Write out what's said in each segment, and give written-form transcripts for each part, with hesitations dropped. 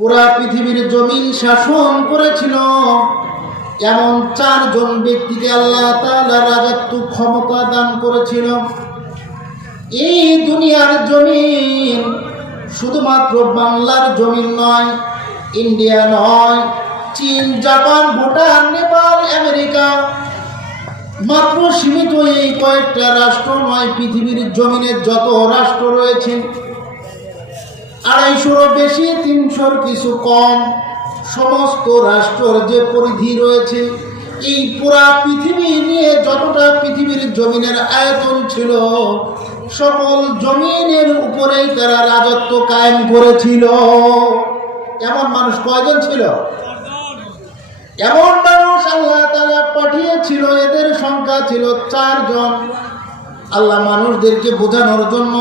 পুরা পৃথিবীর জমিন শাসন করেছিল এমন 4 জন ব্যক্তিকে আল্লাহ তাআলা রাজত্ব ক্ষমতা দান করেছিল। এই দুনিয়ার জমিন শুধুমাত্র বাংলার জমিন নয়, ইন্ডিয়া নয়, চীন, জাপান, ভুটান, নেপাল, আমেরিকা, মাত্র সীমিত এই কয়েকটা রাষ্ট্র নয়, পৃথিবীর জমিনে যত রাষ্ট্র রয়েছে 250-র বেশি, 300-র কিছু কম, সমস্ত রাষ্ট্রের যে পরিধি রয়েছে, এই পুরা পৃথিবী নিয়ে যতটা পৃথিবীর জমিনের আয়তন ছিল, সকল জমিনের উপরেই তারা রাজত্ব কায়েম করেছিল। এমন মানুষ কয়জন ছিল? এমন মানুষ আল্লাহ তাআলা পাঠিয়েছিল, এদের সংখ্যা ছিল 4 জন। আল্লাহ মানুষদেরকে বোঝানোর জন্য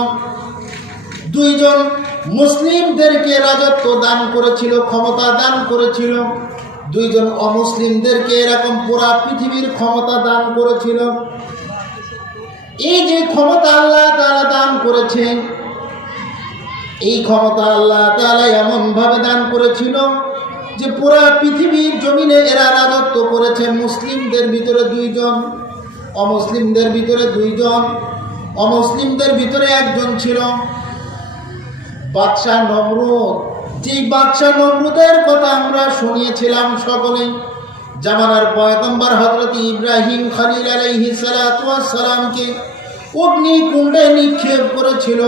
2 জন মুসলিমদেরকে রাজত্ব দান করেছিল, ক্ষমতা দান করেছিল। 2 জন অমুসলিমদেরকে এরকম পুরা পৃথিবীর ক্ষমতা দান করেছিল। এই যে ক্ষমতা আল্লাহ তাআলা দান করেছেন, এই ক্ষমতা আল্লাহ তাআলা এমন ভাবে দান করেছিল যে পুরা পৃথিবীর জমিনে এরা রাজত্ব করেছে। মুসলিমদের ভিতরে 2 জন, অমুসলিমদের ভিতরে 2 জন। অমুসলিমদের ভিতরে একজন ছিল বাদশাহ নমরুদ। যেই বাদশাহ নমরুদের কথা আমরা শুনিয়েছিলাম সকলে, জামানার পয়গম্বর হযরত ইব্রাহিম খলিল আলাইহিস সালাতু ওয়াস সালামকে অগ্নিকুণ্ডে নিক্ষেপ করেছিল।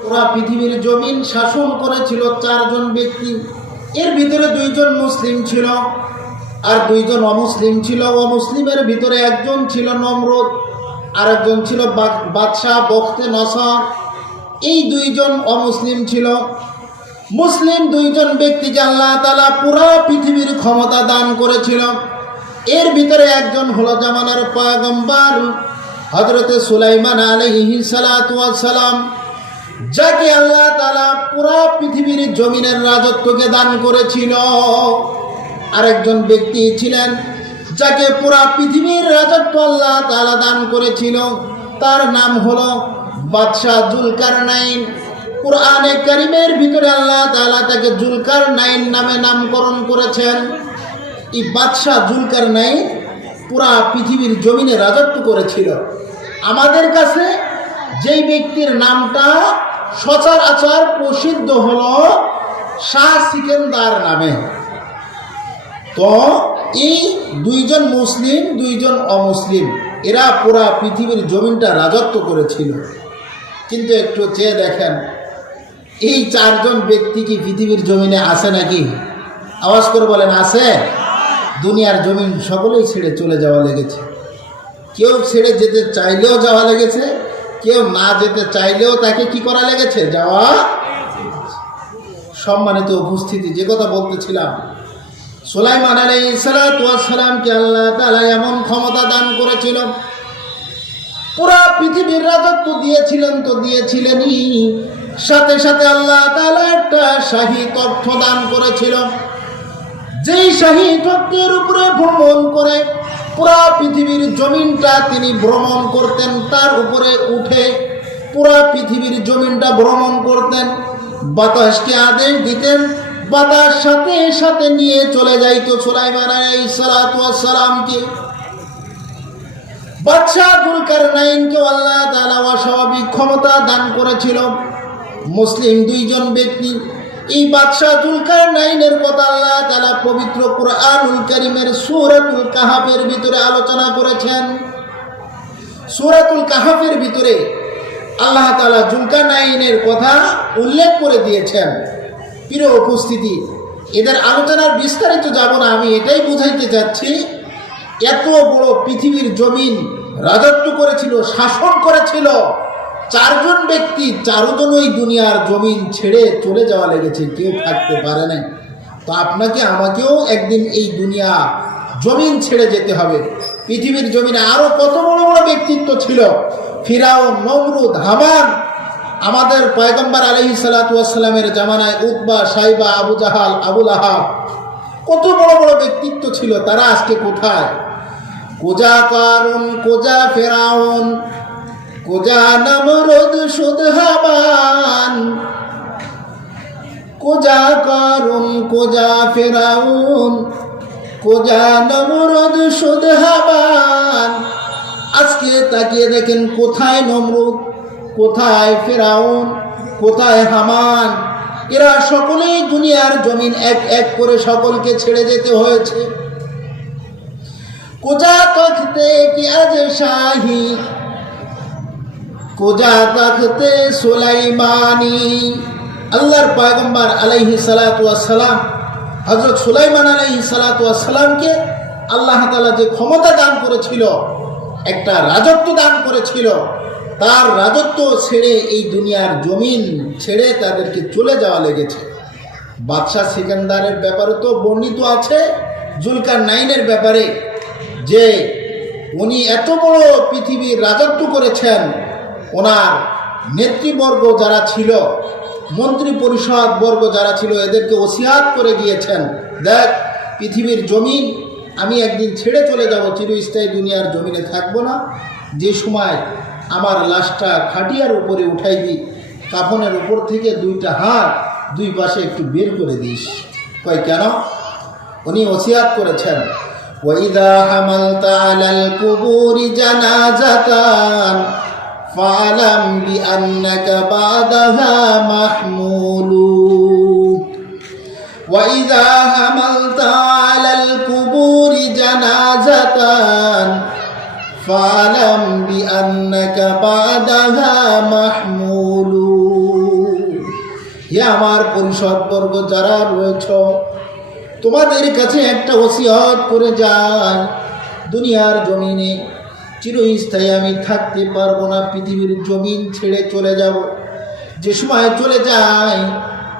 পুরা পৃথিবীর জমিন শাসন করেছিল 4 জন ব্যক্তি। এর ভিতরে 2 জন মুসলিম ছিল আর 2 জন অমুসলিম ছিল। অমুসলিমের ভিতরে একজন ছিল নমরুদ, আর একজন ছিল বাদশাহ বখতে নসর। এই 2 জন অমুসলিম ছিল। মুসলিম 2 জন ব্যক্তিকে আল্লাহ তাআলা পুরা পৃথিবীর ক্ষমতা দান করেছিল। এর ভিতরে একজন হলো জামানার পয়গম্বর হযরত সুলাইমান আলাইহিস সালাতু ওয়াস সালাম, যাকে আল্লাহ তাআলা পুরা পৃথিবীর জমিনের রাজত্বকে দান করেছিল। আরেকজন ব্যক্তি ছিলেন যাকে পুরা পৃথিবীর রাজত্ব আল্লাহ তাআলা দান করেছিল, তার নাম হলো বাদশাহ জুলকারনাইন। কুরআনে কারীমের ভিতরে আল্লাহ তাআলা তাকে জুলকারনাইন নামে নামকরণ করেছেন। এই বাদশাহ জুলকারনাইন পুরা পৃথিবীর জমিনে রাজত্ব করেছিল। আমাদের কাছে যেই ব্যক্তির নামটা সচরাচর প্রসিদ্ধ হলো শাহ সিকেন্দার নামে। তো এই 2 জন মুসলিম, 2 জন অমুসলিম, এরা পুরা পৃথিবীর জমিনটা রাজত্ব করেছিল। কিন্তু একটু চেয়ে দেখেন, এই 4 জন ব্যক্তি কি পৃথিবীর জমিনে আছে নাকি? আওয়াজ করে বলেন, আছে? দুনিয়ার জমিন সকলেই ছেড়ে চলে যাওয়া লেগেছে। কেউ ছেড়ে যেতে চাইলেও যাওয়া লেগেছে, কেউ না যেতে চাইলেও তাকে কি করা লেগেছে? যাওয়া। সম্মানিত উপস্থিতি, যে কথা বলতেছিলাম, সুলাইমান আলাইহিস সালাতু ওয়াস সালামকে আল্লাহ তাআলা এমন ক্ষমতা দান করেছিল, পুরা পৃথিবীর রাজত্ব দিয়েছিলেন তো দিয়েছিলেনই, সাথে সাথে আল্লাহ তাআলা একটা শাহী তথ্য দান করেছিল। যেই শাহী তথ্যের উপরে ভ্রমণ করে পুরা পৃথিবীর জমিনটা তিনি ভ্রমণ করতেন, তার উপরে উঠে পুরা পৃথিবীর জমিনটা ভ্রমণ করতেন। বাতাসকে আদেশ দিতেন, বাতাস সাথে সাথে নিয়ে চলে যাইত সুলাইমান আলাইহিস সালাতু ওয়াস সালামকে। বাদশাহ জুলকারনাইনকে আল্লাহ তাআলা অস্বাভাবিক ক্ষমতা দান করেছিল। মুসলিম 2 জন ব্যক্তি, এই বাদশাহ জুলকারনাইনের কথা আল্লাহ তাআলা পবিত্র কুরআনুল কারীমের সূরাতুল কাহফের ভিতরে আলোচনা করেছেন। সূরাতুল কাহফের ভিতরে আল্লাহ তাআলা জুলকারনাইনের কথা উল্লেখ করে দিয়েছেন। প্রিয় উপস্থিতি, এদের আলোচনার বিস্তারিত যাব না, আমি এটাই বুঝাইতে চাচ্ছি, এত বড় পৃথিবীর জমিন রাজত্ব করেছিল, শাসন করেছিল 4 জন ব্যক্তি, 4 জনই দুনিয়ার জমিন ছেড়ে চলে যাওয়া লেগেছে, কেউ থাকতে পারে না। তো আপনাকে আমাকেও একদিন এই দুনিয়া জমিন ছেড়ে যেতে হবে। পৃথিবীর জমিনে আরো কত বড় বড় ব্যক্তিত্ব ছিল, ফিরাউন, নমরুদ, হামান, আমাদের পয়গম্বর আলাইহিস সালাতু ওয়াস সালামের জামানায় উতবা, সাইবা, আবু জাহাল, আবু লাহাব, কত বড় বড় ব্যক্তিত্ব ছিল, তারা আজকে কোথায়? কোজা কারুন, কোজা ফিরাউন, কোজা নমরুদ, সুদ হামান, কোজা কারুন, কোজা ফেরাউন, কোজা নমরুদ শুধ হাবান। আজকে তাকিয়ে দেখেন কোথায় নমরুদ, কোথায় ফেরাউন, কোথায় হামান। এরা সকলেই দুনিয়ার জমিন এক এক করে সকলকে ছেড়ে যেতে হয়েছে। কোজা তখতে কি আজ শাহী, কোজা তখতে সুলাইমানি। আল্লাহর পয়গম্বর আলাইহিস সালাতু ওয়াস সালাম, হযরত সুলাইমান আলাইহিস সালাতু ওয়াস সালামকে আল্লাহ তাআলা যে ক্ষমতা দান করেছিল, একটা রাজত্ব দান করেছিল, তার রাজত্ব ছেড়ে এই দুনিয়ার জমিন ছেড়ে তাদেরকে চলে যাওয়া লেগেছে। বাদশাহ সিকান্দারের ব্যাপারে তো বর্ণিত আছে, জুলকারনাইনের ব্যাপারে, যে উনি এত বড় পৃথিবীর রাজত্ব করেছেন, ওনার নেতৃবর্গ যারা ছিল, মন্ত্রী পরিষদ বর্গ যারা ছিল, এদেরকে ওসিয়াত করে গিয়েছেন, দেখ পৃথিবীর জমিন আমি একদিন ছেড়ে চলে যাব, চিরস্থায়ী দুনিয়ার জমিনে থাকবো না। যে সময় আমার লাশটা খাটিয়ার উপরে উঠাইবি, কাফনের উপর থেকে দুইটা হাত দুই পাশে একটু বের করে দিস। কয় কেন? উনি ওসিয়াত করেছেন, ওয়াইদা হামালতা আলাল কুবুরি জানাজাতান ফালাম বিআন্নাকা বাদাহা মাহমুলু। ওয়াইদা হামালতা আলাল কুবুরি জানাজাতান ফালাম বিআন্নাকা বাদাহা মাহমুলু। হে আমার পরিষদবর্গ যারা রয়েছ, তোমাদের কাছে একটা ওসিয়ত করে যাই, দুনিয়ার জমিনে চিরস্থায়ী আমি থাকতে পারবো না, পৃথিবীর জমিন ছেড়ে চলে যাব। যে সময় চলে যাই,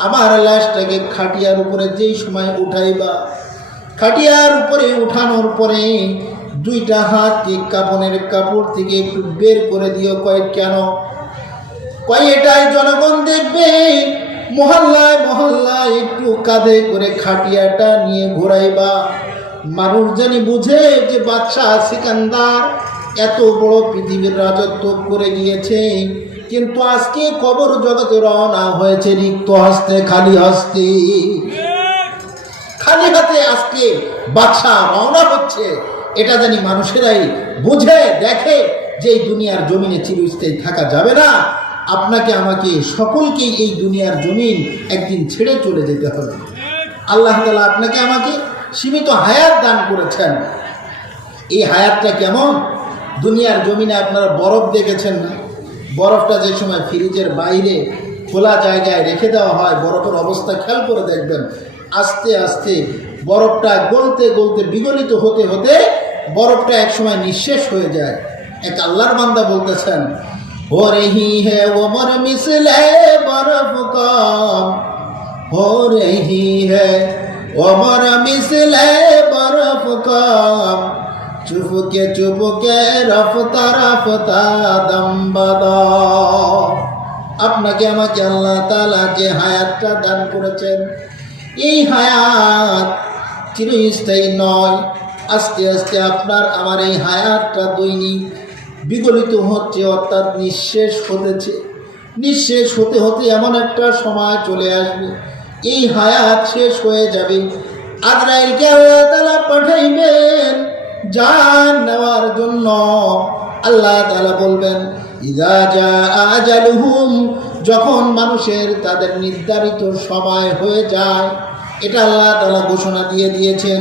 আমার লাশটাকে খাটিয়ার উপরে যেই সময় উঠাইবা, খাটিয়ার উপরে উঠানোর পরে দুইটা হাতকে কাফনের কাপড় থেকে একটু বের করে দিও। কয় কেন? কয় এটাই জনগণ দেখবে, মহল্লায় মহল্লায় একটু কাঁধে করে খাটিয়াটা নিয়ে ঘোরাইবা, মানুষ জানি বুঝে যে বাদশাহ সিকান্দার এত বড় পৃথিবীর রাজত্ব করে গিয়েছে, কিন্তু আজকে কবর জগতে রওনা হয়েছে রিক্ত হস্তে, খালি হস্তে, খালি হাতে আজকে বাদশাহ রওনা হচ্ছে। এটা জানি মানুষেরাই বুঝে দেখে যে এই দুনিয়ার জমিনে চিরস্থায়ী থাকা যাবে না, আপনাকে আমাকে সকলকেই এই দুনিয়ার জমিন একদিন ছেড়ে চলে যেতে হবে। আল্লাহ তাআলা আপনাকে আমাকে সীমিত হায়াত দান করেছেন। এই হায়াতটা কেমন? দুনিয়ার জমিনে আপনারা বরফ দেখেছেন না? বরফটা যে সময় ফ্রিজের বাইরে খোলা জায়গায় রেখে দেওয়া হয়, বরফের অবস্থা খেয়াল করে দেখবেন, আস্তে আস্তে বরফটা গলতে গলতে বিগলিত হতে হতে বরফটা এক সময় নিঃশেষ হয়ে যায়। এক আল্লাহর বান্দা বলতেছেন, हो रही है उम्र मिसले बर्फ कम, हो रही है उम्र मिसले बर्फ कम, চুপকে রফতা রফতা দম বাদা। আপনাকে আমাকে আল্লাহ তাআলা যে হায়াতটা দান করেছেন, এই হায়াত চিরস্থায়ী নয়। আস্তে আস্তে আপনার আমার এই হায়াতটা দৈনিক বিগলিত হচ্ছে, অর্থাৎ নিঃশেষ হতেছে। নিঃশেষ হতে হতে এমন একটা সময় চলে আসবে, এই হায়াত শেষ হয়ে যাবে। আজরাইলকে আল্লাহ তাআলা পাঠাইবেন জান নেওয়ার জন্য। আল্লাহ তাআলা বলবেন, ইযা জাআ আজালুহুম, যখন মানুষের তাদের নির্ধারিত সময় হয়ে যায়, এটা আল্লাহ তাআলা ঘোষণা দিয়ে দিয়েছেন,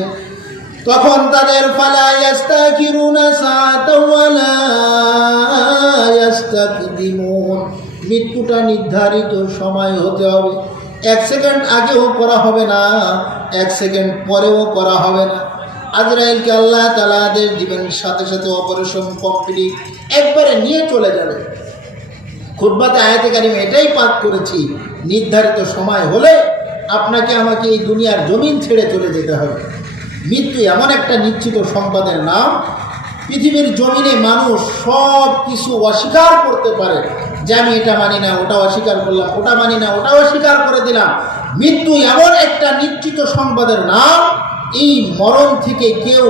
তখন তাদের ফালা ইস্তাখিরুনা সাআতাও ওয়ালা ইস্তাকদিমুন, মৃত্যুটা নির্ধারিত সময় হতে হবে। 1 সেকেন্ড আগেও করা হবে না, 1 সেকেন্ড পরেও করা হবে না। আজরাইলকে আল্লাহ তাআলা আদেশ দিবেন, সাথে সাথে অপারেশন কমপ্লিট, একবারে নিয়ে চলে যাবে। খুতবাতে আয়াতে কারিমে এটাই পাঠ করেছি, নির্ধারিত সময় হলে আপনাকে আমাকে এই দুনিয়ার জমিন ছেড়ে চলে যেতে হবে। মৃত্যু এমন একটা নিশ্চিত সংবাদের নাম, পৃথিবীর জমিনে মানুষ সব কিছু অস্বীকার করতে পারে, যে আমি এটা মানি না, ওটা অস্বীকার করলাম, ওটা মানি না, ওটা অস্বীকার করে দিলাম। মৃত্যু এমন একটা নিশ্চিত সংবাদের নাম, এই মরণ থেকে কেউ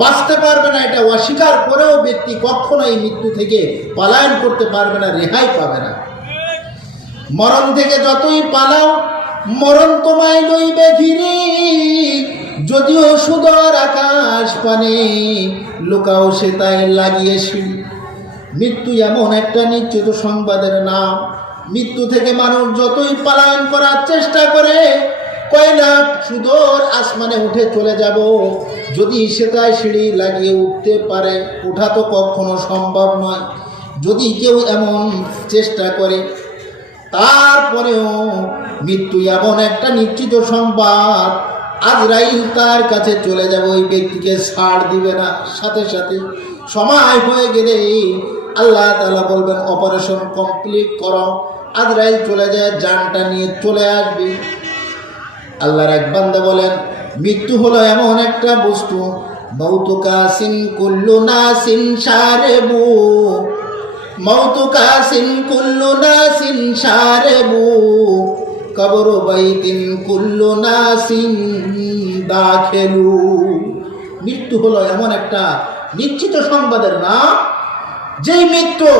বাঁচতে পারবে না, এটা অস্বীকার করেও ব্যক্তি কখনো এই মৃত্যু থেকে পলায়ন করতে পারবে না, রেহাই পাবে না। মরণ থেকে যতই পালাও মরণ তোমায় লইবে ঘিরে, যদিও সুদর আকাশ পানে, লুকাও সে তাই লাগিয়েছি। মৃত্যু এমন একটা নিশ্চিত সংবাদের নাম, মৃত্যু থেকে মানুষ যতই পলায়ন করার চেষ্টা করে, কয়লা সুদূর আসমানে উঠে চলে যাব, যদি সেটাই সিঁড়ি লাগিয়ে উঠতে পারে, ওঠা তো কখনো সম্ভব নয়। যদি কেউ এমন চেষ্টা করে, তারপরেও মৃত্যু এমন একটা নিশ্চিত সংবাদ, আজরাইল তার কাছে চলে যাবে, ওই ব্যক্তিকে ছাড় দিবে না। সাথে সাথে সময় হয়ে গেলে আল্লাহ তাআলা বলবেন অপারেশন কমপ্লিট করো। আজরাইল চলে যায়, জানটা নিয়ে চলে আসবে। আল্লাহর এক বান্দা বলেন, মৃত্যু হলো এমন একটা বস্তু, মৌতু কাসিন কুল্লু নাসিন শারেবু, মৌতু কাসিন কুল্লু নাসিন শারেবু, কবর বাইতিন কুল্লু নাসিন দাখিলু। মৃত্যু হলো এমন একটা নিশ্চিত সংবাদের নাম, যেই মৃত্যু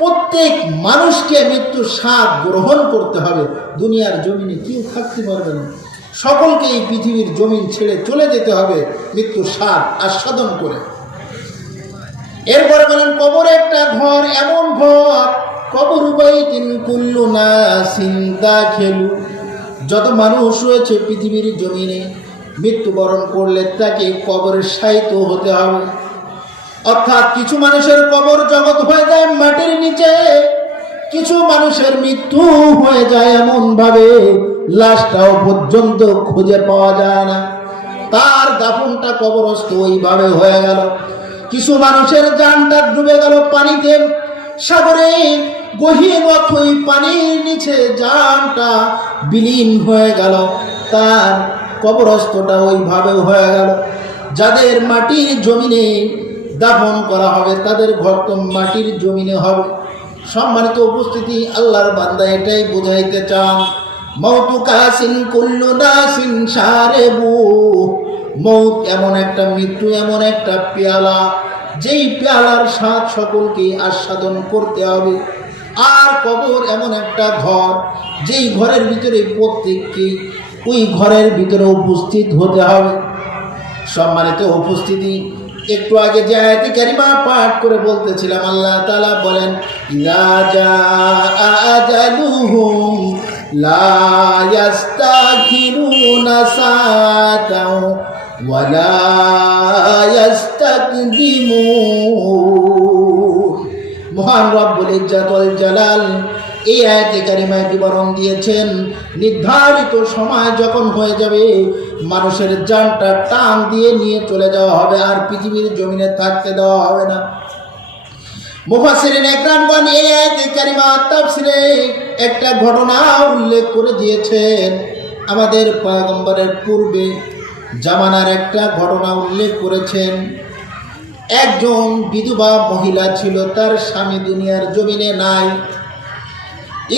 প্রত্যেক মানুষকে মৃত্যুর স্বাদ গ্রহণ করতে হবে। দুনিয়ার জমিনে কেউ থাকতে পারবে না, সকলকে এই পৃথিবীর জমিন ছেড়ে চলে যেতে হবে মৃত্যুর স্বাদ আস্বাদন করে। এরপরে বলেন কবরে একটা ঘর, এমন ঘর, কবর বাইতিন কুল্লু নাসিন দাখিলু, যত মানুষ রয়েছে পৃথিবীর জমিনে, মৃত্যুবরণ করলে তাকে কবরে শায়িত হতে হবে। অর্থাৎ কিছু মানুষের কবর জগৎ হয়ে যায় মাটির নিচে, কিছু মানুষের মৃত্যু হয়ে যায় এমন ভাবে লাশটাও পর্যন্ত খুঁজে পাওয়া যায় না, তার দাফনটা কবরস্থ ওইভাবে হয়ে গেল। কিছু মানুষের জানটা ডুবে গেল পানিতে, সাগরে গহীন অথই পানির নিচে জানটা বিলীন হয়ে গেল, তার কবরস্থটা ওইভাবে হয়ে গেল। যাদের মাটির জমিনে দাফন করা হবে তাদের ঘর তো মাটির জমিনে হবে। সম্মানিত উপস্থিতি, আল্লাহর বান্দা এটাই বুঝাইতে চান, মৌতু কাসিন কুল্লু নাসিন শারেবু, মৌত এমন একটা, মৃত্যু এমন একটা পেয়ালা, যেই পেয়ালার স্বাদ সকলকে আস্বাদন করতে হবে। আর কবর এমন একটা ঘর, যেই ঘরের ভিতরে প্রত্যেককে ওই ঘরের ভিতরে উপস্থিত হতে হবে। সম্মানিত উপস্থিতি, একটু আগে যে আয়াতে কারিমা পাঠ করে বলতেছিলাম, আল্লাহ তাআলা বলেন, ইযা জাআ আজালুহুম লা ইস্তাখিরুনা সাআতাও ওয়া লা ইস্তাকদিমুন। মহান রব্বুল ইজ্জত ওয়াল জালাল এই আয়াতে কারিমায় বিবরণ দিয়েছেন, নির্ধারিত সময় যখন হয়ে যাবে, মানুষের জানটা টান দিয়ে নিয়ে চলে যাওয়া হবে, আর পৃথিবীর জমিনে থাকতে দেওয়া হবে না। মুফাসসিরিন ইকরামগণ এই আয়াতে কারিমা তাফসিরে একটা ঘটনা উল্লেখ করে দিয়েছেন। আমাদের পয়গম্বরের পূর্বে জামানার একটা ঘটনা উল্লেখ করেছেন। একজন বিধবা মহিলা ছিল, তার স্বামী দুনিয়ার জমিনে নাই।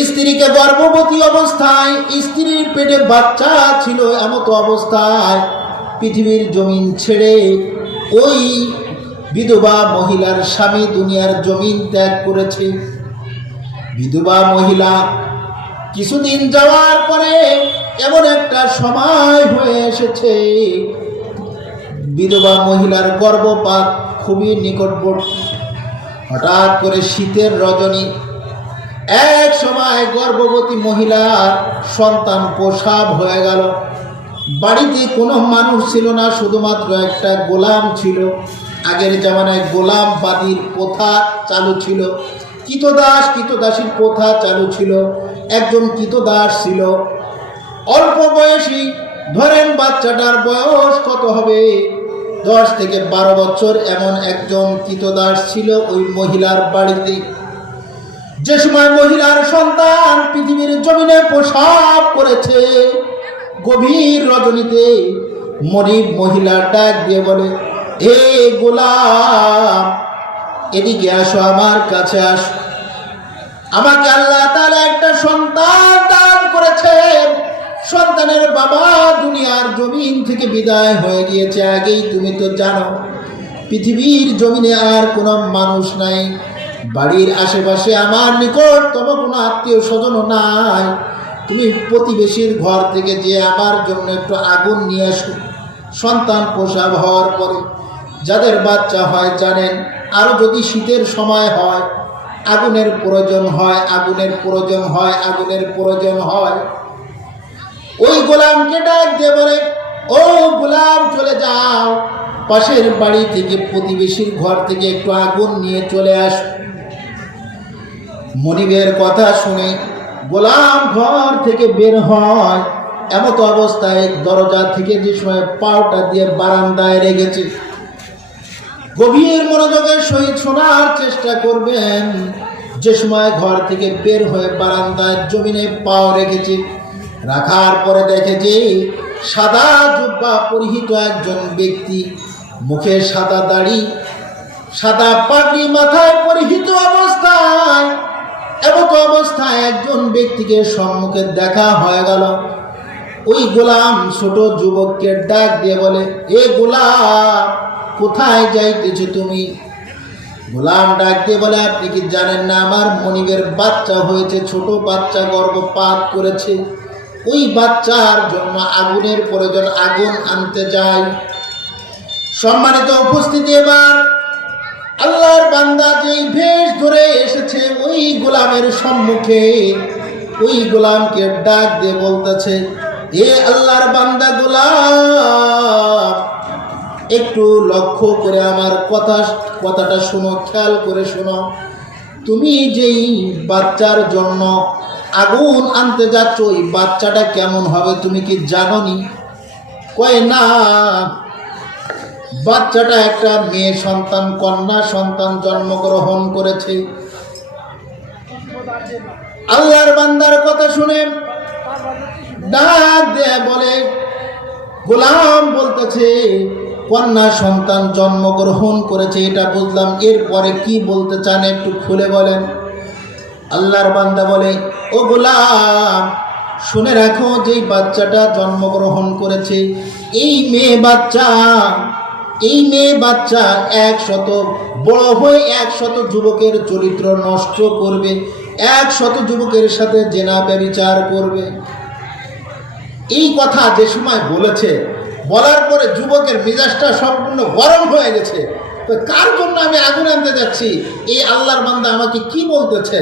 স্ত্রীকে গর্ভবতী অবস্থায়, স্ত্রীর পেটে বাচ্চা ছিল, এমতো অবস্থায় পৃথিবীর জমিন ছেড়ে ওই বিধবা মহিলার স্বামী দুনিয়ার জমিন ত্যাগ করেছে। বিধবা মহিলা কিছুদিন যাওয়ার পরে এমন একটা সময় হয়ে এসেছে, বিধবা মহিলার গর্ভপাত খুবই নিকটবর্তী। হঠাৎ করে শীতের রজনী, এক সময় গর্ভবতী মহিলার সন্তান প্রসব হয়ে গেল। বাড়িতে কোনো মানুষ ছিল না, শুধুমাত্র একটা গোলাম ছিল। আগের জামানায় গোলাম বাদীর প্রথা চালু ছিল, কৃতদাস কৃতদাসীর প্রথা চালু ছিল। একজন কৃতদাস ছিল, অল্প বয়সী, ধরেন বাচ্চাটার বয়স কত হবে, 10 থেকে 12 বছর, এমন একজন কৃতদাস ছিল ওই মহিলার বাড়িতে। যে সময় মহিলার সন্তান পৃথিবীর জমিনে প্রসব করেছে, গভীর রজনীতে মরিব মহিলা ডাক দিয়ে বলে, হে গোলাম, এদিকে আসো, আমার কাছে আসো। আমাকে আল্লাহ তাআলা একটা সন্তান দান করেছেন। সন্তানের বাবা দুনিয়ার জমিন থেকে বিদায় হয়ে গিয়েছে। আগেই তুমি তো জানো পৃথিবীর জমিনে আর কোনো মানুষ নাই, বাড়ির আশেপাশে আমার নিকটতম কোনো আত্মীয় স্বজনও নাই। তুমি প্রতিবেশীর ঘর থেকে যে আমার জন্য একটু আগুন নিয়ে আসো। সন্তান প্রসব হওয়ার পরে যাদের বাচ্চা হয় জানেন, আরও যদি শীতের সময় হয় আগুনের প্রয়োজন হয়, আগুনের প্রয়োজন হয়, আগুনের প্রয়োজন হয়। ওই গোলামকে ডাক দিয়ে বলে, ও গোলাম চলে যাও, পাশের বাড়ি থেকে প্রতিবেশীর ঘর থেকে একটু আগুন নিয়ে চলে আস। মনিবের কথা শুনে গোলাম ঘর থেকে বের হয়। এমত অবস্থায় দরজা থেকে যে সময় পাওটা দিয়ে বারান্দায় রেখেছে, গভীর মনোযোগের সহিত শোনার চেষ্টা করবেন। যে সময় ঘর থেকে বের হয়ে বারান্দায় জমিনে পাও রেখেছে, রাখার পরে দেখে যে সাদা জুব্বা পরিহিত একজন ব্যক্তি, মুখে সাদা দাড়ি, সাদা পাগড়ি মাথায় পরিহিত অবস্থায়, এমত অবস্থায় একজন ব্যক্তিকে সম্মুখে দেখা হয়ে গেল। ওই গোলাম ছোট যুবককে ডাক দিয়ে বলে, এ গোলাম, কোথায় যাইতেছো তুমি? গোলাম ডাক দিয়ে বলে, আপনি কি জানেন না আমার মনিবের বাচ্চা হয়েছে, ছোট বাচ্চা গর্ভপাত করেছে, ওই বাচ্চার জন্য আগুনের প্রয়োজন, আগুন আনতে যাই। সম্মানিত উপস্থিতি, এবার আল্লাহর বান্দা যেই ভেষ ধরে এসেছে ওই গোলামের সম্মুখে, ওই গোলামকে ডাক দিয়ে বলতেছে, এ আল্লাহর বান্দা গোলাম, একটু লক্ষ্য করে আমার কথাটা শোনো, খেয়াল করে শোনো। তুমি যেই বাচ্চার জন্য আগুন আনতে যাচ্ছ, ওই বাচ্চাটা কেমন হবে তুমি কি জানো নি? কয় না, বাচ্চাটা একটা মেয়ে সন্তান, কন্যা সন্তান জন্মগ্রহণ করেছে। আল্লাহর বান্দার কথা শুনে ডাক দেয়া বলে, গোলাম বলতেছে কন্যা সন্তান জন্মগ্রহণ করেছে, এটা বুঝলাম, এরপরে কি বলতে চান একটু খুলে বলেন। আল্লাহর বান্দা বলে, ও গোলাম, শুনে রাখো, যেই বাচ্চাটা জন্মগ্রহণ করেছে এই মেয়ে বাচ্চা 100 বড় হয়ে 100 যুবকের চরিত্র নষ্ট করবে, 100 যুবকের সাথে জেনা ব্যভিচার করবে। এই কথা যে সময় বলেছে, বলার পরে যুবকের মেজাজটা সম্পূর্ণ গরম হয়ে গেছে। তো কার জন্য আমি আগুন আনতে যাচ্ছি, এই আল্লাহর বান্দা আমাকে কি বলতেছে?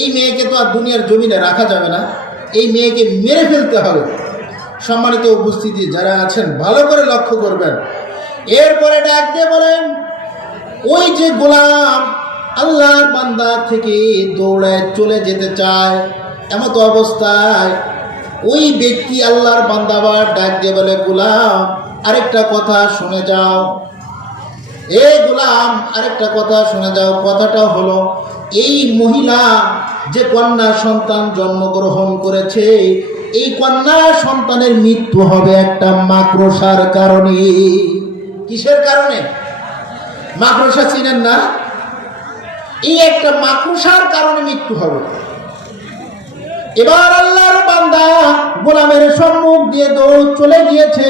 এই মেয়েকে তো আর দুনিয়ার জমিনে রাখা যাবে না, এই মেয়েকে মেরে ফেলতে হবে। সম্মানিত উপস্থিতি যারা আছেন ভালো করে লক্ষ্য করবেন। এরপরে ডাক দিয়ে বলেন, ওই যে গোলাম আল্লাহর বান্দা থেকে দৌড়ায় চলে যেতে চায়, এমত অবস্থায় ওই ব্যক্তি আল্লাহর বান্দা আবার ডাক দিয়ে বলে, গোলাম আরেকটা কথা শুনে যাও, এ গোলাম আরেকটা কথা শুনে যাও। কথাটা হলো, এই মহিলা যে কন্যা সন্তান জন্মগ্রহণ করেছে, এই কন্যা সন্তানের মৃত্যু হবে একটা মাকড়সার কারণে। কিসের কারণে? মাকড়সা চিনেন না? এই একটা মাকড়সার কারণে মৃত্যু হবে। এবার আল্লাহর বান্দা গোলামের সম্মুখ দিয়ে দৌড় চলে গিয়েছে।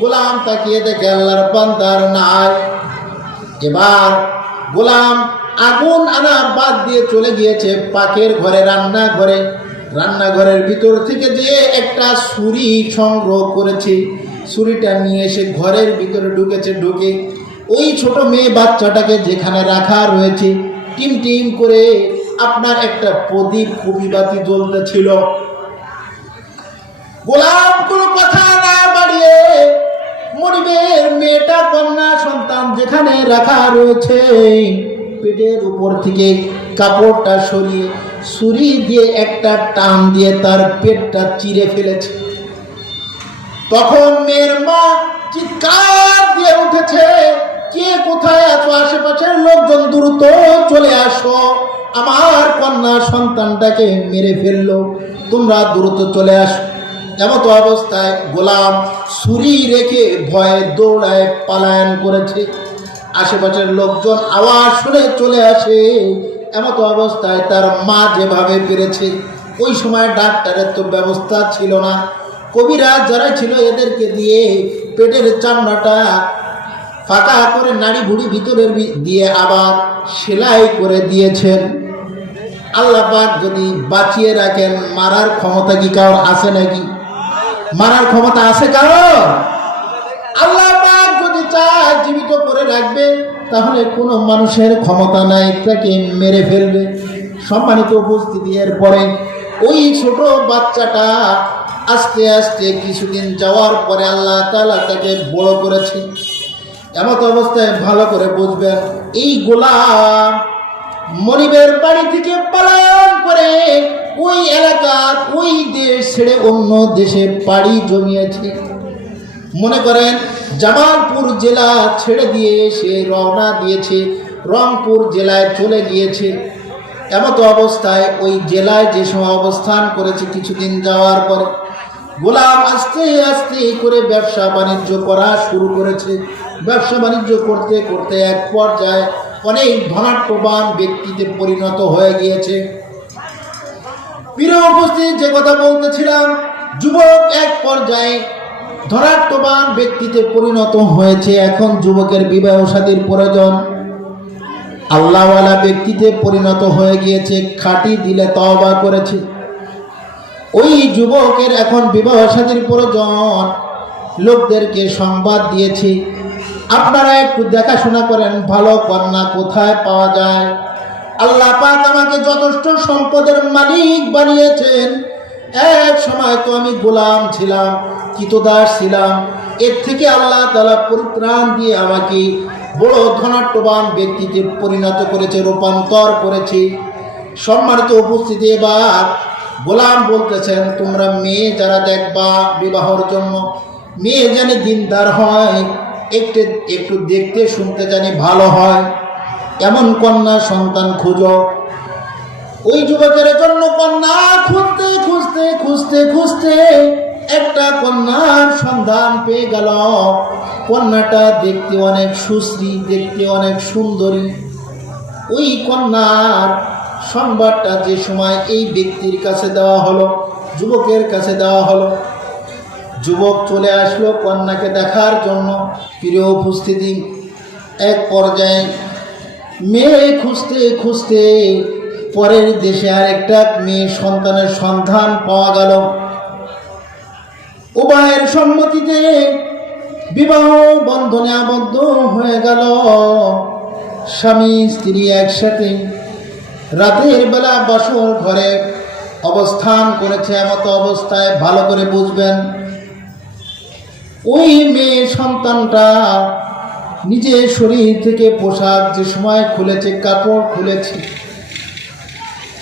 গোলাম তাকিয়ে দেখে আল্লাহর বান্দার নাই। এবার গোলাম আগুন আনার বাদ দিয়ে চলে গিয়েছে পাকের ঘরে, রান্নাঘরের ভিতর থেকে যে একটা ছুরি সংগ্রহ করেছে, ছুরিটা নিয়ে এসে ঘরের ভিতরে ঢুকেছে। ঢুকে ওই ছোট মেয়ে বাচ্চাটাকে যেখানে রাখা রয়েছে, টিম টিম করে আপনার একটা প্রদীপ কবিবাতি জ্বলতেছিল। গোলাম কোনো কথা না বাড়িয়ে মনিবের মেয়েটা কন্যা সন্তান যেখানে রাখা রয়েছে, পেটের উপর থেকে কাপড়টা সরিয়ে ছুরি দিয়ে একটা টান দিয়ে তার পেটটা চিরে ফেলেছে। তখন মেয়ের মা চিৎকার দিয়ে উঠেছে, কে কোথায় আছো? আশেপাশের লোকজন দ্রুত চলে আসো, আমার কন্যা সন্তানটাকে মেরে ফেললো, তোমরা দ্রুত চলে আসো। এমত অবস্থায় গোলাম ছুরি রেখে ভয়ে দৌড়ায় পালায়ন করেছে। আশেপাশের লোকজন আওয়াজ শুনে চলে আসে। এমত অবস্থায় তার মা যেভাবে পেরেছে, ওই সময় ডাক্তারের তো ব্যবস্থা ছিল না, কবিরাজ যারা ছিল এদেরকে দিয়ে পেটের চামড়াটা ফাঁকা করে নাড়ি ভুড়ি ভিতরের দিয়ে আবার সেলাই করে দিয়েছেন। আল্লাহ পাক যদি বাঁচিয়ে রাখেন, মারার ক্ষমতা কি কারোর আছে নাকি? মারার ক্ষমতা আছে কারোর? আল্লাহ পাক যদি চায় জীবিত করে রাখবে, তাহলে কোনো মানুষের ক্ষমতা নাই তাকে মেরে ফেলবে। সম্মানিত উপস্থিতি, এরপরে ওই ছোট বাচ্চাটা আস্তে আস্তে কিছুদিন যাওয়ার পরে আল্লাহ তাআলা তাকে বড় করেছে। এমত অবস্থায় ভালো করে বুঝবেন, এই গোলাম মনিবের বাড়ি থেকে পলায়ন করে ওই এলাকার ওই দেশ ছেড়ে অন্য দেশে পাড়ি জমিয়েছে। মনে করেন জামালপুর জেলা ছেড়ে দিয়ে সে রওনা দিয়েছে, রংপুর জেলায় চলে গিয়েছে। এমত অবস্থায় ওই জেলায় যে সময় অবস্থান করেছে, কিছুদিন যাওয়ার পরে গোলাম আস্তে আস্তে করে ব্যবসা বাণিজ্য করা শুরু করেছে। ব্যবসা বাণিজ্য করতে করতে এক পর্যায়ে অনেক ধনাঢ্যবান ব্যক্তিতে পরিণত হয়ে গিয়েছে। প্রিয় উপস্থিত, যে কথা বলতেছিলাম, যুবক এক পর্যায়ে ধনাঢ্যবান ব্যক্তিতে পরিণত হয়েছে। এখন যুবকের বিবাহ শাদীর প্রয়োজন, আল্লাহওয়ালা ব্যক্তিতে পরিণত হয়ে গিয়েছে, খাঁটি দিলে তওবা করেছে। ওই যুবকের এখন বিবাহ শাদীর প্রয়োজন, লোকদেরকে সংবাদ দিয়েছে, আপনারা একটু দেখাশোনা করেন ভালো কন্যা কোথায় পাওয়া যায়। আল্লাহ পাক আমাকে যথেষ্ট সম্পদের মালিক বানিয়েছেন। এক সময় তো আমি গোলাম ছিলাম, কৃতদাস ছিলাম, এর থেকে আল্লাহ তাআলা পরিত্রাণ দিয়ে আমাকে বড় ধনাঢ্যবান ব্যক্তিতে পরিণত করেছে, রূপান্তর করেছে। সম্মানিত উপস্থিতি, এবার গোলাম বলতেছেন, তোমরা মেয়ে যারা দেখবা বিবাহর জন্য, মেয়ে জানি দিনদার হয়, একটু একটু দেখতে শুনতে জানি ভালো হয়, এমন কন্যা সন্তান খুঁজো। ওই যুবকের জন্য কন্যা খুঁজতে খুঁজতে খুঁজতে খুঁজতে একটা কন্যার সন্ধান পেয়ে গেল। কন্যাটা দেখতে অনেক সুশ্রী, দেখতে অনেক সুন্দরী। ওই কন্যার সংবাদটা যে সময় এই ব্যক্তির কাছে দেওয়া হলো, যুবকের কাছে দেওয়া হলো, যুবক চলে আসলো কন্যাকে দেখার জন্য। প্রিয় উপস্থিতি, এক পর্যায়ে মেয়ে খুঁজতে খুঁজতে পরের দেশে আরেকটা মেয়ে সন্তানের সন্ধান পাওয়া গেল। উভয়ের সম্মতিতে বিবাহ বন্ধনে আবদ্ধ হয়ে গেল। স্বামী স্ত্রী একসাথে রাতের বেলা বাসর ঘরে অবস্থান করেছে। এমত অবস্থায় ভালো করে বুঝবেন, ওই মেয়ে সন্তানটা নিজের শরীর থেকে পোশাক যে সময় খুলেছে, কাপড় খুলেছে,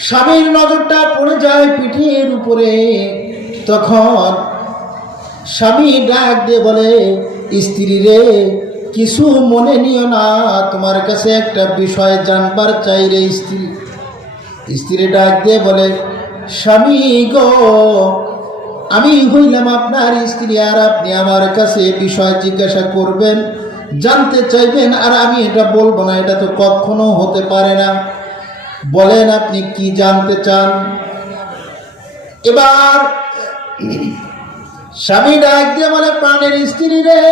স্বামীর নজরটা পড়ে যায় পিঠের উপরে। তখন স্বামী ডাক দিয়ে বলে, স্ত্রী রে, কিছু মনে নিও না, তোমার কাছে একটা বিষয় জানবার চাই রে স্ত্রী। স্ত্রী ডাক দিয়ে বলে, স্বামী গো, আমি হইলাম আপনার স্ত্রী, আর আপনি আমার কাছে বিষয় জিজ্ঞাসা করবেন, জানতে চাইবেন, আর আমি এটা বলবো না, এটা তো কখনো হতে পারে না। বলেন আপনি কি জানতে চান। এবার স্বামী ডাক দিয়ে বলে, প্রাণের স্ত্রী রে,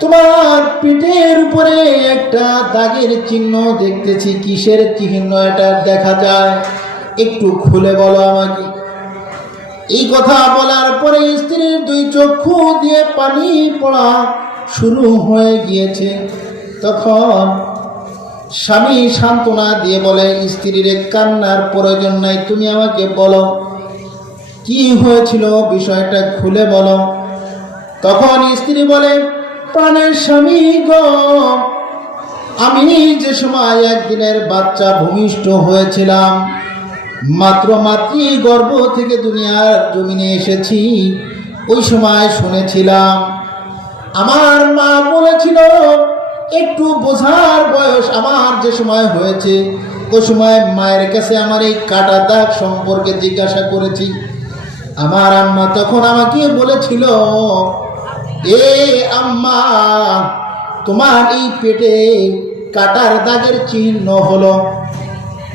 তোমার পিঠের উপরে একটা দাগের চিহ্ন দেখতেছি, কিসের চিহ্ন এটা দেখা যায়, একটু খুলে বলো আমাকে। এই কথা বলার পরে স্ত্রীর দুই চক্ষু দিয়ে পানি পড়া শুরু হয়ে গিয়েছে। তখন স্বামী সান্ত্বনা দিয়ে বলে, স্ত্রীর কান্নার প্রয়োজন নাই, তুমি আমাকে বলো কি হয়েছিল, বিষয়টা খুলে বলো। তখন স্ত্রী বলে, প্রাণের স্বামী গো, আমি যে সময় একদিনের বাচ্চা ভূমিষ্ঠ হয়েছিলাম, মাত্র গর্ভ থেকে দুনিয়ার জমিনে এসেছি, ওই সময় শুনেছিলাম আমার মা বলেছিল, একটু বোঝার বয়স আমার যে সময় হয়েছে, ওই সময় মায়ের কাছে আমার এই কাটা দাগ সম্পর্কে জিজ্ঞাসা করেছি। আমার আম্মা তখন আমাকে বলেছিল, এ আম্মা, তোমার এই পেটে কাটার দাগের চিহ্ন হলো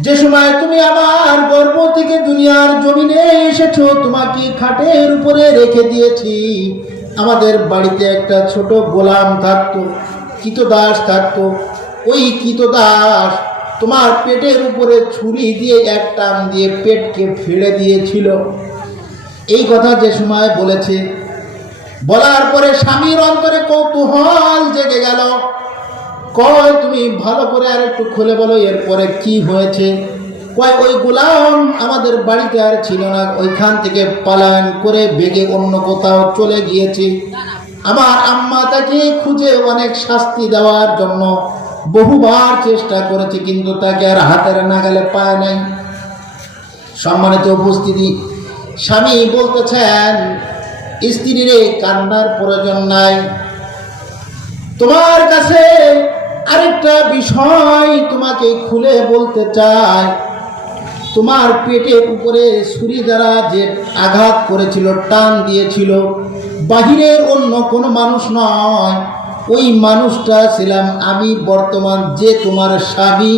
যে সময় তুমি আমার গর্ভ থেকে দুনিয়ার জমিনে এসেছো। তোমাকে খাটের উপরে রেখে দিয়েছি। আমাদের বাড়িতে একটা ছোট গোলাম থাকতো, কৃতদাস থাকতো। ওই কৃতদাস তোমার পেটের উপরে ছুরি দিয়ে এক টান দিয়ে পেটকে ফেলে দিয়েছিল। এই কথা যে সময় বলেছে, বলার পরে স্বামীর অন্তরে কৌতূহল জেগে গেল। কয়, তুমি ভালো করে আর একটু খুলে বলো এরপরে কি হয়েছে। কয়, ওই গোলাম আমাদের বাড়িতে আর ছিল না, ওইখান থেকে পলায়ন করে বেগে অন্য কোথাও চলে গিয়েছে। আমার আম্মা তাকে খুঁজে অনেক শাস্তি দেওয়ার জন্য বহুবার চেষ্টা করেছে, কিন্তু তাকে আর হাতের নাগালে পায় নাই। সম্মানিত উপস্থিতি, স্বামী বলতেছেন, স্ত্রীর কান্নার প্রয়োজন নাই। তোমার কাছে আরেকটা বিষয় তোমাকে খুলে বলতে চাই। তোমার পেটের উপরে ছুরি দ্বারা যে আঘাত করেছিল, টান দিয়েছিল, বাহিরের অন্য কোনো মানুষ নয়, ওই মানুষটা ছিলাম আমি। বর্তমান যে তোমার স্বামী,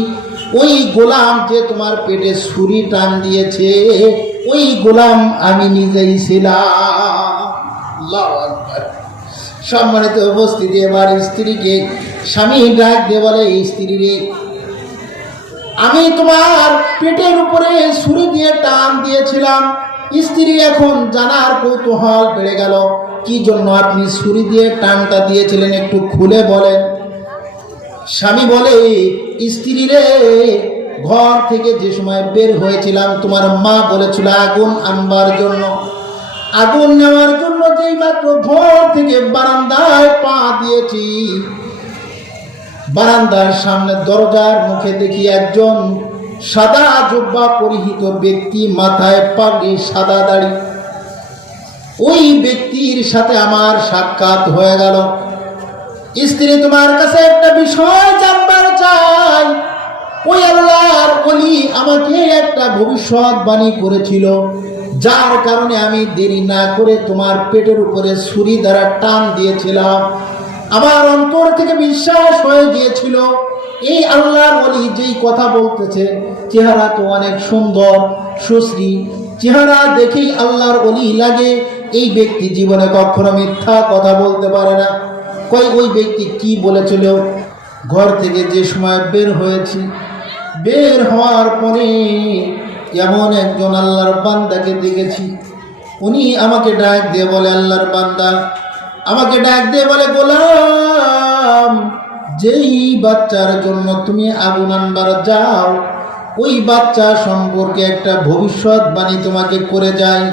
ওই গোলাম যে তোমার পেটে ছুরি টান দিয়েছে, ওই গোলাম আমি নিজেই ছিলাম। আল্লাহু আকবার। সম্মানিত উপস্থিতি, এবার স্ত্রীকে স্বামী ডাক দিয়ে বলে, স্ত্রী রে, আমি তোমার পেটের উপরে ছুরি দিয়ে টান দিয়েছিলাম। স্ত্রী এখন জানার কৌতূহল বেড়ে গেল, কি জন্য আপনি ছুরি দিয়ে টানটা দিয়েছিলেন, একটু খুলে বলেন। স্বামী বলে, স্ত্রী রে, ঘর থেকে যে সময় বের হয়েছিলাম তোমার মা বলেছিল আগুন আনবার জন্য। আগুন নেওয়ার জন্য যেই মাত্র ঘর থেকে বারান্দায় পা দিয়েছি, বারান্দার সামনে দরজার মুখে দেখি একজন সাদা জুব্বা পরিহিত ব্যক্তি, মাথায় পাগড়ি, সাদা দাড়ি। ওই ব্যক্তির সাথে আমার সাক্ষাৎ হয়ে গেল। স্ত্রী, তোমার কাছে একটা বিষয় জানবার চাই। ওই আল্লাহর ওলি আমাকে একটা ভবিষ্যৎবাণী করেছিল, যার কারণে আমি দেরি না করে তোমার পেটের উপরে ছুরি দ্বারা টান দিয়েছিলাম। আমার অন্তর থেকে বিশ্বাস হয়ে গিয়েছিল এই আল্লাহর ওলি যেই কথা বলতেছে, চেহারা তো অনেক সুন্দর সুশ্রী, চেহারা দেখেই আল্লাহর ওলি লাগে। এই ব্যক্তি জীবনে কখনো মিথ্যা কথা বলতে পারে না। কই, ওই ব্যক্তি কি বলেছিল? ঘর থেকে যে সময় বের হয়েছি, বের হওয়ার পরে এমন একজন আল্লাহর বান্দাকে দেখেছি। উনি আমাকে ডাক দিয়ে বলে, আল্লাহর বান্দা আমাকে ডাক দিয়ে বলে, গোলাম, যেই বাচ্চার জন্য তুমি আগুন আনবার যাও, ওই বাচ্চা সম্পর্কে একটা ভবিষ্যৎবাণী তোমাকে করে যায়।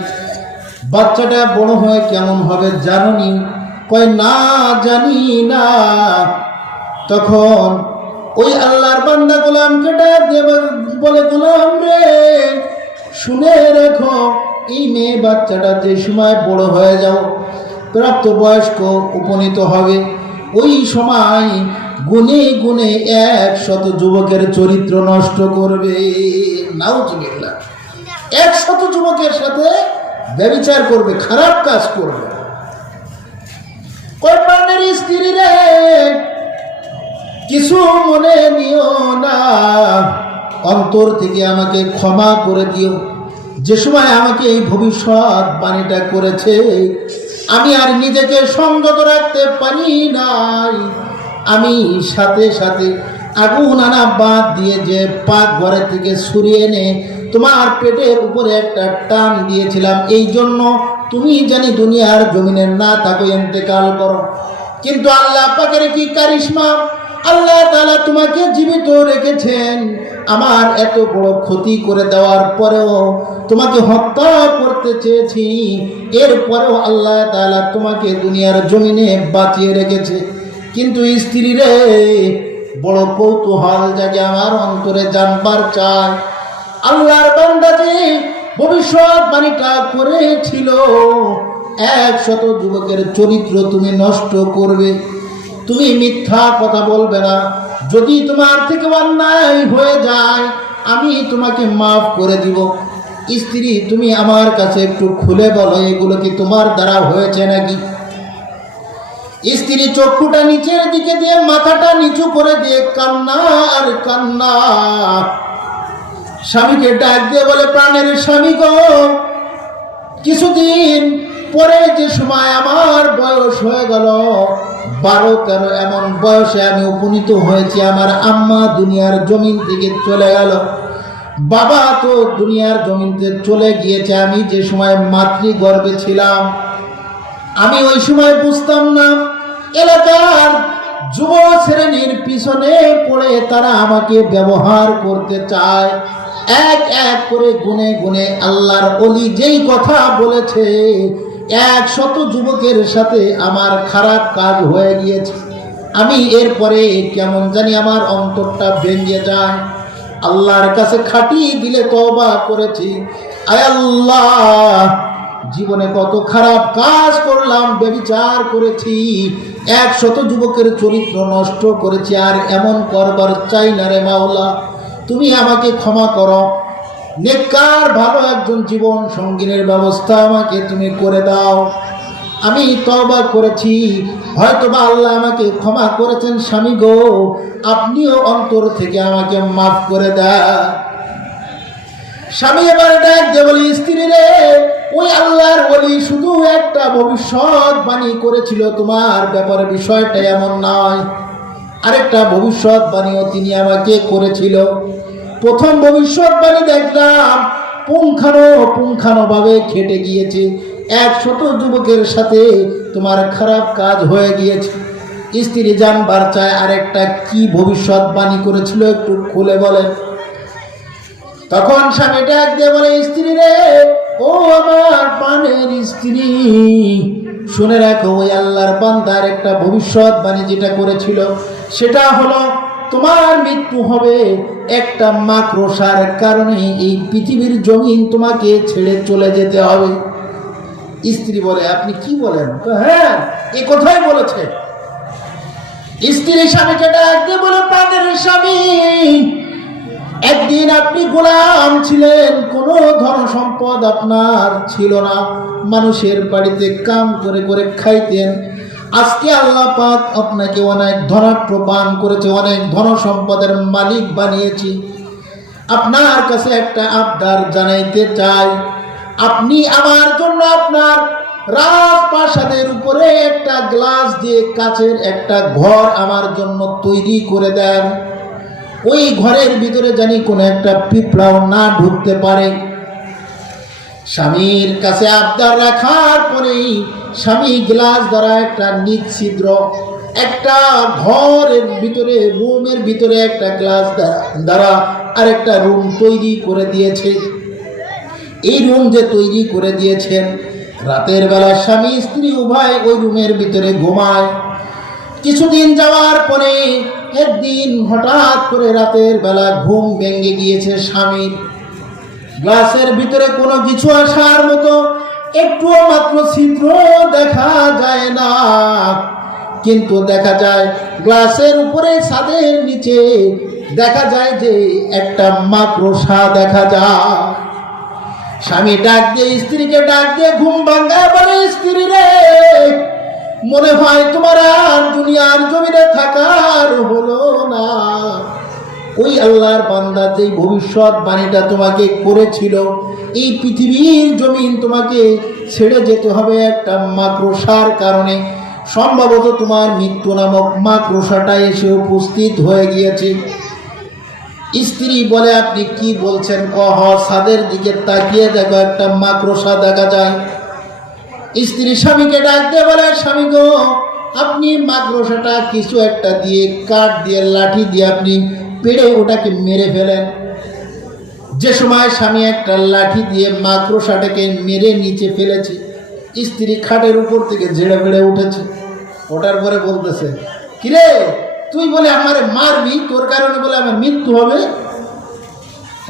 বাচ্চাটা বড় হয়ে কেমন হবে জানোনি? কয়, না, জানি না। তখন ওই আল্লাহর বান্দা গোলামকে ডাক দিয়ে বলে, গোলাম রে, শুনে রেখো, এই মেয়ে বাচ্চাটা যে সময় বড় হয়ে যাও, প্রাপ্তবয়স্ক উপনীত হবে, ওই সময় গুনে গুনে 100 যুবকের চরিত্র নষ্ট করবে। নাউজুবিল্লাহ। 100 যুবকের সাথে ব্যভিচার করবে, খারাপ কাজ করবে। কয়, প্রাণের স্ত্রী রে, কিছু মনে নিও না, অন্তর থেকে আমাকে ক্ষমা করে দিও। যে সময় আমাকে এই ভবিষ্যৎ বাণীটা করেছে, আমি আর নিজেকে সংযত রাখতে পারি নাই। আমি সাথে সাথে আগুন আনা বাদ দিয়ে যে পাক ঘরে থেকে সরিয়ে এনে তোমার পেটের উপরে একটা টান দিয়েছিলাম, এই জন্য তুমি জানি দুনিয়ার জমিনে না থাকো, ইন্তেকাল করো। কিন্তু আল্লাহ পাকের কি কারিশমা, আল্লাহ তাআলা তোমাকে জীবিত রেখেছেন। আমার এত বড় ক্ষতি করে দেওয়ার পরেও তোমাকে হত্যা করতে চেয়েছি, এরপরেও আল্লাহ তাআলা তোমাকে দুনিয়ার জমিনে বাঁচিয়ে রেখেছে। কিন্তু স্ত্রী রে, বড় কৌতূহল জাগে আমার অন্তরে, জানবার চাই আল্লাহর বান্দা যে ভবিষ্যৎবাণীটা করেছিল 100 যুবকের চরিত্র তুমি নষ্ট করবে, তুমি মিথ্যা কথা বলবে না। যদি তোমার থেকে অন্যায় হয়ে যায়, আমি তোমাকে মাফ করে দিব। স্ত্রী, তুমি আমার কাছে একটু খুলে বলো, এগুলো কি তোমার দ্বারা হয়েছে নাকি? স্ত্রী চক্ষুটা নিচের দিকে দিয়ে, মাথাটা নিচু করে দিয়ে কান্না আর কান্না। স্বামীকে ডাক দিয়ে বলে, প্রাণের স্বামী গো, কিছুদিন পরে যে সময় আমার বয়স হয়ে গেল, 12-13 এমন বয়সে আমি উপনীত হয়েছি। আমার আম্মা দুনিয়ার জমিন থেকে চলে গেল, বাবা তো দুনিয়ার জমিন থেকে চলে গিয়েছে। আমি যে সময় মাতৃগর্ভে ছিলাম, আমি ওই সময় বুঝতাম না। এলাকার যুব শ্রেণীর পিছনে পড়ে তারা আমাকে ব্যবহার করতে চায়। এক এক করে গুনে গুনে আল্লাহর ওলি যেই কথা বলেছে, 100 যুবকের সাথে আমার খারাপ কাজ হয়ে গিয়েছে। আমি এরপরে কেমন জানি আমার অন্তরটা ভেঙে যায়। আল্লাহর কাছে খাটি দিলে তওবা করেছি, আয় আল্লাহ, জীবনে কত খারাপ কাজ করলাম, ব্যভিচার করেছি, 100 যুবকের চরিত্র নষ্ট করেছি, আর এমন করবার চাই না রে মাওলা। তুমি আমাকে ক্ষমা করো, নেককার ভালো একজন জীবন সঙ্গিনের ব্যবস্থা আমাকে তুমি করে দাও। আমি তওবা করেছি, হয়তোবা আল্লাহ আমাকে ক্ষমা করেছেন। স্বামী গো, আপনিও অন্তর থেকে আমাকে মাফ করে দেন। স্বামী এবার ডাক দিয়ে বলি, স্ত্রী রে, ওই আল্লাহর ওলি শুধু একটা ভবিষ্যৎবাণী করেছিল তোমার ব্যাপারে, বিষয়টা এমন নয়। আরেকটা ভবিষ্যৎবাণীও তিনি আমাকে করেছিল। প্রথম ভবিষ্যৎবাণী দেখলাম পুঙ্খানুপুঙ্খানুভাবে খেটে গিয়েছে। 100 যুবকের সাথে তোমার খারাপ কাজ হয়ে গিয়েছে। স্ত্রী জানবার চায় আরেকটা কি ভবিষ্যৎবাণী করেছিল, একটু খুলে বলেন। তখন স্বামী ডাক দিয়ে বলে, স্ত্রী রে, ও আমার প্রাণের স্ত্রী, শুনে রাখো, ওই আল্লাহর বান্দার একটা ভবিষ্যৎবাণী যেটা করেছিল সেটা হলো তোমার মৃত্যু হবে একটা মাকড়সার কারণে। এই পৃথিবীর জমিন তোমাকে ছেড়ে চলে যেতে হবে। স্ত্রী বলে, আপনি কি বলেন? হ্যাঁ, এ কথাই বলেছে। স্ত্রী স্বামীকে ডাক দিয়ে বলে, প্রাণের স্বামী, একদিন আপনি গোলাম ছিলেন, কোনো ধন সম্পদ আপনার ছিল না, মানুষের বাড়িতে কাম করে করে খাইতেন। আজকে আল্লাহ পাক আপনাকে অনেক ধনাঢ্যবান করেছে, অনেক ধন সম্পদের মালিক বানিয়েছি। আপনার কাছে একটা আবদার জানাইতে চাই, আপনি আমার জন্য আপনার রাজপ্রাসাদের উপরে একটা গ্লাস দিয়ে কাচের একটা ঘর আমার জন্য তৈরি করে দেন। ওই ঘরের ভিতরে জানি কোনো একটা পিঁপড়াও না ঢুকতে পারে। স্বামীর কাছে আবদার রাখার পরেই স্বামী গ্লাস দ্বারা একটা নিচ্ছিদ্র একটা ঘরের ভিতরে, রুমের ভিতরে একটা গ্লাস দ্বারা আরেকটা রুম তৈরি করে দিয়েছে। এই রুম যে তৈরি করে দিয়েছেন, রাতের বেলা স্বামী স্ত্রী উভয় ওই রুমের ভিতরে ঘুমায়। কিছুদিন যাওয়ার পরে একদিন হঠাৎ করে রাতের বেলা ঘুম ভেঙে গিয়েছে স্বামীর। গ্লাসের ভিতরে কোনো কিছু আসার মতো একটুও মাত্র ছিদ্র দেখা যায় না, কিন্তু দেখা যায় গ্লাসের উপরে ছাদের নিচে দেখা যায় যে একটা মাকড়সা দেখা যায়। স্বামী ডাক দিয়ে স্ত্রীকে ডাক দিয়ে ঘুম ভাঙা বলে, স্ত্রী রে, মনে হয় তোমার আর দুনিয়ার জমিনে থাকার হলো না। ওই আল্লাহর বান্দা যেই ভবিষ্যৎবাণীটা তোমাকে করেছিল, এই পৃথিবীর জমিন তোমাকে ছেড়ে যেতে হবে একটা মাকড়সার কারণে, সম্ভবত তোমার মৃত্যু নামক মাকড়সাটা এসে উপস্থিত হয়ে গিয়েছে। স্ত্রী বলে, আপনি কি বলছেন? কহ, ছাদের দিকে তাকিয়ে দেখো, একটা মাকড়সা দেখা যায়। স্ত্রী স্বামীকে ডাক দিয়ে বলে, স্বামী গো, আপনি মাকড়সাটা কিছু একটা দিয়ে, কাঠ দিয়ে, লাঠি দিয়ে আপনি পেড়ে ওটাকে মেরে ফেলেন। যে সময় স্বামী একটা লাঠি দিয়ে মাকড়সাটাকে মেরে নিচে ফেলেছে, স্ত্রী খাটের উপর থেকে ঝেড়ে ফেড়ে উঠেছে। ওঠার পরে বলতেছে, কিরে, তুই বলে আমারে মারবি, তোর কারণে বলে আমার মৃত্যু হবে?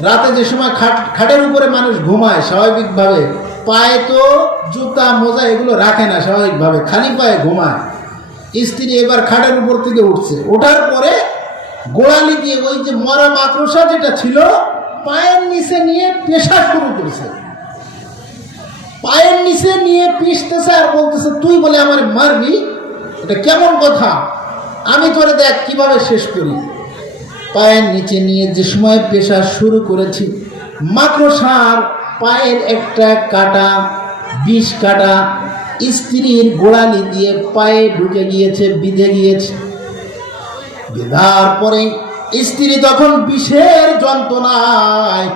রাতে যে সময় খাটের উপরে মানুষ ঘুমায় স্বাভাবিকভাবে, পায়ে তো জুতা মোজা এগুলো রাখে না, স্বাভাবিকভাবে খালি পায়ে ঘুমায়। স্ত্রী এবার খাটের উপর থেকে উঠছে, ওঠার পরে গোড়ালি দিয়ে ওই যে মরা মাকড়সা যেটা ছিল পায়ের নিচে নিয়ে পেশা শুরু করেছে। পায়ের নিচে নিয়ে পিষতেছে আর বলতেছে, তুই বলে আমার মারবি? এটা কেমন কথা? আমি তোরে দেখ কিভাবে শেষ করি। পায়ের নিচে নিয়ে যে সময় পেশা শুরু করেছি, মাকড়সার পায়ের একটা কাটা, 20 কাটা স্ত্রীর গোড়ালি দিয়ে পায়ে ঢুকে গিয়েছে, বিঁধে গিয়েছে। বিধার পরে স্ত্রী তখন বিষের যন্ত্রণায়,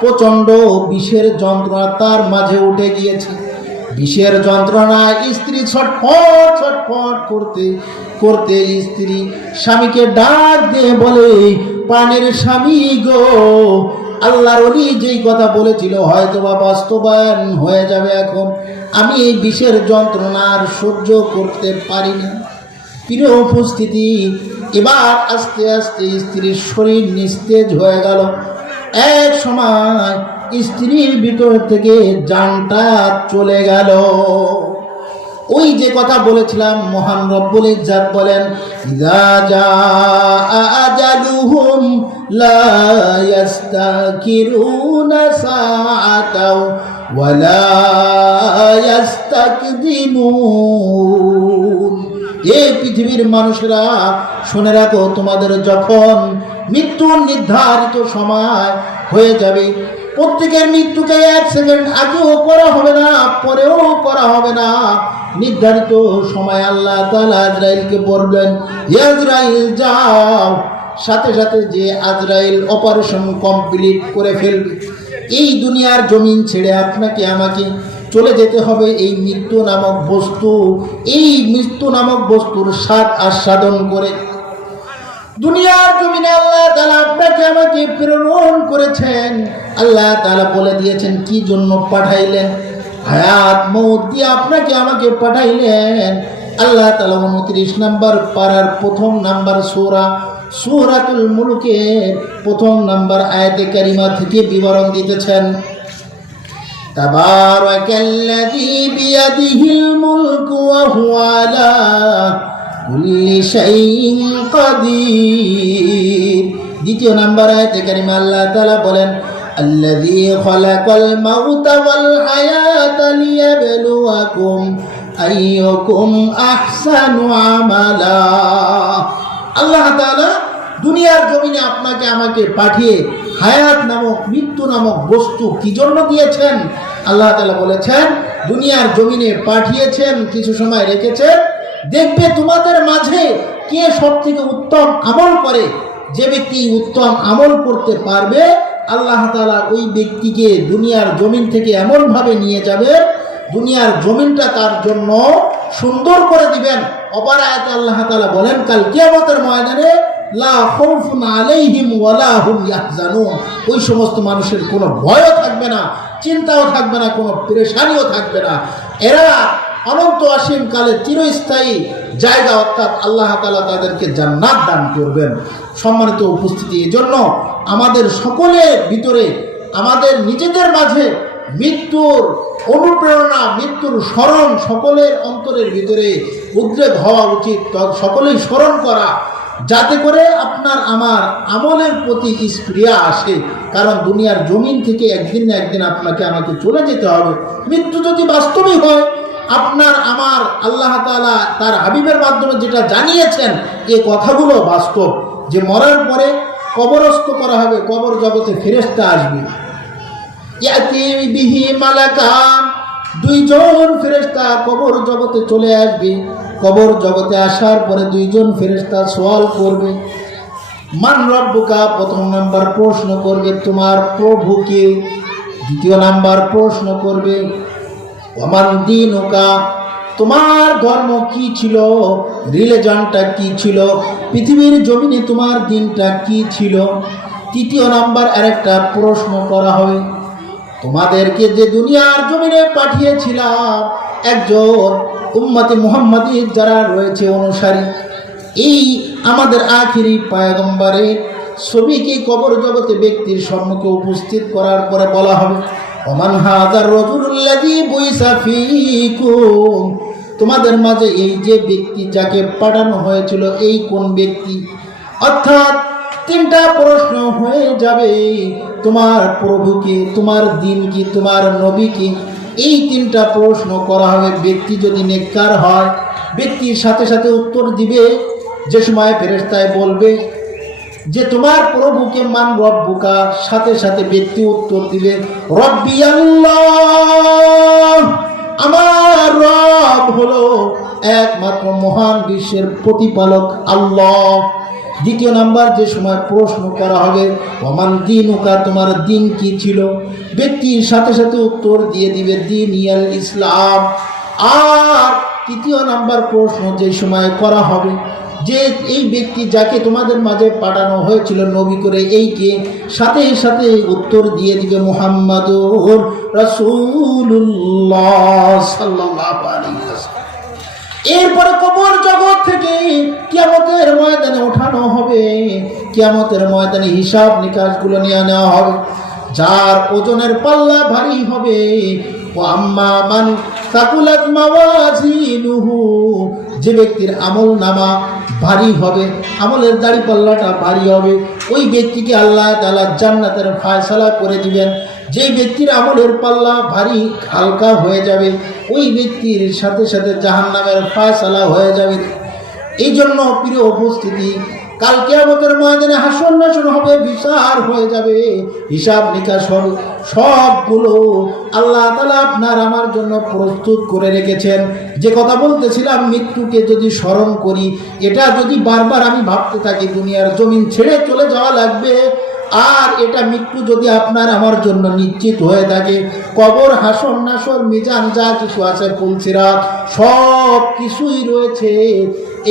প্রচন্ড বিষের যন্ত্রণা তার মাঝে উঠে গিয়েছে। বিষের যন্ত্রণায় স্ত্রী ছটফট ছটফট করতে করতে স্ত্রী স্বামীকে ডাক দিয়ে বলে, প্রাণের স্বামী গো, আল্লাহর ওলি যেই কথা বলেছিল হয়তোবা বাস্তবায়ন হয়ে যাবে। এখন আমি এই বিষের যন্ত্রণা আর সহ্য করতে পারি না। প্রিয় উপস্থিতি, এবার আস্তে আস্তে স্ত্রীর শরীর নিস্তেজ হয়ে গেল। এক সময় স্ত্রীর ভিতর থেকে জানটা চলে গেল। ওই যে কথা বলেছিলাম, মহান রব্বুল ইজ্জাত বলেন, ইযা জাআ আজালুহুম লা ইস্তাকিরুনা সাআতাও ওয়া লা ইস্তাকদিমুন। এই পৃথিবীর মানুষেরা শুনে রাখো, তোমাদের যখন মৃত্যুর নির্ধারিত সময় হয়ে যাবে, প্রত্যেকের মৃত্যুকে 1 সেকেন্ড আগেও করা হবে না, পরেও করা হবে না। নির্ধারিত সময় আল্লাহ তাআলা আজরাইলকে বলবেন, আজরাইল যাও। সাথে সাথে যে আজরাইল অপারেশন কমপ্লিট করে ফেলবে। এই দুনিয়ার জমিন ছেড়ে আপনাকে আমাকে চলে যেতে হবে এই মৃত্যু নামক বস্তু, এই মৃত্যু নামক বস্তুর স্বাদ আস্বাদন করে। দুনিয়ার জমিনে আল্লাহ তাআলা আপনাকে আমাকে প্রেরণ করেছেন। আল্লাহ তাআলা বলে দিয়েছেন কি জন্য পাঠাইলেন। হায়াত মউত দিয়ে আপনাকে আমাকে পাঠাইলেন। আল্লাহ তাআলা 29 নম্বর পারার 1 নম্বর সূরা সূরাতুল মুলকের 1 নম্বর আয়াতে কারিমা থেকে বিবরণ দিতেছেন। তাবারাকাল্লাযী বিয়াদিহিল মুলকু ওয়া হুয়া আলা কুল্লি শাইইন কাদির। 2 নম্বর আয়াতে কারিমা আল্লাহ তাআলা বলেন, আল্লাযী খালাকাল মাউতা ওয়াল হায়াতা লিয়াবলুয়াকুম আইয়ুকুম আহসানু আমালা। আল্লাহ তাআলা দুনিয়ার জমিনে আপনাকে আমাকে পাঠিয়ে হায়াত নামক মৃত্যু নামক বস্তু কি জন্য দিয়েছেন? আল্লাহ তাআলা বলেছেন, দুনিয়ার জমিনে পাঠিয়েছেন, কিছু সময় রেখেছেন, দেখবে তোমাদের মাঝে কে সবথেকে উত্তম আমল করে। যে ব্যক্তি উত্তম আমল করতে পারবে, আল্লাহ তাআলা ওই ব্যক্তিকে দুনিয়ার জমিন থেকে এমনভাবে নিয়ে যাবেন, দুনিয়ার জমিনটা তার জন্য সুন্দর করে দিবেন। অপর আয়াতে আল্লাহ তাআলা বলেন, কাল কিয়ামতের ময়দানে লা খাউফুন আলাইহিম ওয়া লা হুম ইয়াহজানুন। ওই সমস্ত মানুষের কোনো ভয়ও থাকবে না, চিন্তাও থাকবে না, কোনো পেরেশানিও থাকবে না। এরা অনন্ত অসীম কালে চিরস্থায়ী জায়গা, অর্থাৎ আল্লাহ তাআলা তাদেরকে জান্নাত দান করবেন। সম্মানিত উপস্থিতি, এজন্য আমাদের সকলের ভিতরে, আমাদের নিজেদের মাঝে মৃত্যুর অনুপ্রেরণা, মৃত্যুর স্মরণ সকলের অন্তরের ভিতরে উদ্রেক হওয়া উচিত। সকলেই স্মরণ করা, যাতে করে আপনার আমার আমলের প্রতি স্পৃহা আসে। কারণ দুনিয়ার জমিন থেকে একদিন না একদিন আপনাকে আমাকে চলে যেতে হবে। মৃত্যু যদি বাস্তবিক হয়, আপনার আমার আল্লাহ তাআলা তার হাবিবের মাধ্যমে যেটা জানিয়েছেন, এই কথাগুলো বাস্তব, যে মরার পরে কবরস্থ করা হবে, কবর জগতে ফেরেশতা আসবে। ইয়াতি বিহি মালাকান, 2 জন ফেরেশতা কবর জগতে চলে আসবে। কবর জগতে আসার পরে 2 জন ফেরেশতা সওয়াল করবে, মান রব্বুকা, 1 নম্বর প্রশ্ন করবে তোমার প্রভু কে। 2 নম্বর প্রশ্ন করবে ওয়ামান দীনুকা, তোমার ধর্ম কি ছিল, রিলিজনটা কি ছিল, পৃথিবীর জমিনে তোমার দিনটা কি ছিল। 3 নম্বর আরেকটা প্রশ্ন করা হবে, তোমাদেরকে যে দুনিয়ার জমিনে পাঠিয়েছিলাম, একজন উম্মতে মুহাম্মাদী যারা রয়েছে অনুসারী, এই আমাদের আখিরি পয়গম্বরের ছবিকে কবর জগতে ব্যক্তির সম্মুখে উপস্থিত করার পরে বলা হবে, ওমান হাযার রাজুলুল্লাযী বুইসা ফীকুম, তোমাদের মাঝে এই যে ব্যক্তি যাকে পাঠানো হয়েছিল, এই কোন ব্যক্তি। অর্থাৎ 3টা প্রশ্ন হয়ে যাবে, তোমার প্রভু কি, তোমার দিন কি, তোমার নবী কি। এই 3টা প্রশ্ন করা হবে। ব্যক্তি যদি নেককার হয়, ব্যক্তির সাথে সাথে উত্তর দিবে। যে সময় ফেরেশতায় বলবে যে তোমার প্রভুকে মান রব্বুকা, সাথে সাথে ব্যক্তি উত্তর দিবে রব্বি আল্লাহ, আমার রব হলো একমাত্র মহান বিশ্বের প্রতিপালক আল্লাহ। দ্বিতীয় নাম্বার, যে সময় প্রশ্ন করা হবে ওমান দীনুকা, তোমার দিন কি ছিল, ব্যক্তির সাথে সাথে উত্তর দিয়ে দিবে দিন ইয়াল ইসলাম। আর তৃতীয় নাম্বার প্রশ্ন যে সময় করা হবে যে এই ব্যক্তি যাকে তোমাদের মাঝে পাঠানো হয়েছিল নবী করে, এইকে, সাথে সাথে উত্তর দিয়ে দিবে মুহাম্মাদুর রাসূলুল্লাহ সাল্লাল্লাহু আলাইহি ওয়াসাল্লাম। এরপরে কবর জগৎ থেকে কিয়ামতের ময়দানে ওঠানো হবে। কিয়ামতের ময়দানে হিসাব নিকাশগুলো নিয়ে নেওয়া হবে। যার ওজনের পাল্লা ভারী হবে, ও আম্মা মান সাকুলাত মাওয়াজিনুহু, যে ব্যক্তির আমল নামা ভারী হবে, আমলের দাড়ি পাল্লাটা ভারী হবে, ওই ব্যক্তিকে আল্লাহ তাআলা জান্নাতের ফয়সালা করে দিবেন। যে ব্যক্তির আমলের পাল্লা ভারী হালকা হয়ে যাবে, ওই ব্যক্তির সাথে সাথে জাহান্নামের ফয়সালা হয়ে যাবে। এই জন্য প্রিয় উপস্থিতি, কাল কিয়ামতের ময়দানে হাসর নাসর হবে, বিচার হয়ে যাবে, হিসাব নিকাশ হবে। সবগুলো আল্লাহ তাআলা আপনার আমার জন্য প্রস্তুত করে রেখেছেন। যে কথা বলতেছিলাম, মৃত্যুকে যদি স্মরণ করি, এটা যদি বারবার আমি ভাবতে থাকি দুনিয়ার জমিন ছেড়ে চলে যাওয়া লাগবে, আর এটা মৃত্যু যদি আপনার আমার জন্য নিশ্চিত হয়ে থাকে, কবর, হাসর নাসর, মিজান, যা কিছু আছে, পুলসিরাত, সব কিছুই রয়েছে।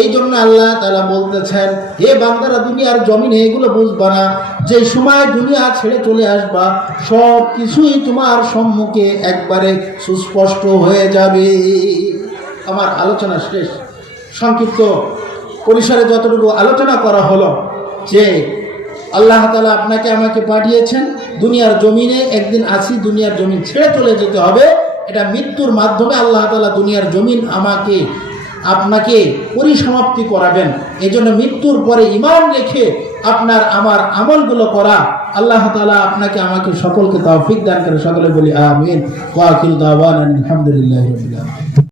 এই জন্য আল্লাহ তাআলা বলতেছেন, হে বান্দারা, দুনিয়ার জমিনে এগুলো বুঝবা না, যে সময় দুনিয়া ছেড়ে চলে আসবা, সব কিছুই তোমার সম্মুখে একবারে সুস্পষ্ট হয়ে যাবে। আমার আলোচনা শেষ। সংক্ষিপ্ত পরিসরে যতটুকু আলোচনা করা হলো, যে আল্লাহ তাআলা আপনাকে আমাকে পাঠিয়েছেন দুনিয়ার জমিনে, একদিন আসি দুনিয়ার জমিন ছেড়ে চলে যেতে হবে। এটা মৃত্যুর মাধ্যমে আল্লাহ তাআলা দুনিয়ার জমিন আমাকে আপনাকে পরিসমাপ্তি করাবেন। এই জন্য মৃত্যুর পরে ঈমান রেখে আপনার আমার আমলগুলো করা। আল্লাহ তাআলা আপনাকে আমাকে সকলকে তৌফিক দান করে। সকলে বলি আমিন। ওয়া আখিরু দাওয়ানা আলহামদুলিল্লাহি রাব্বিল আলামিন।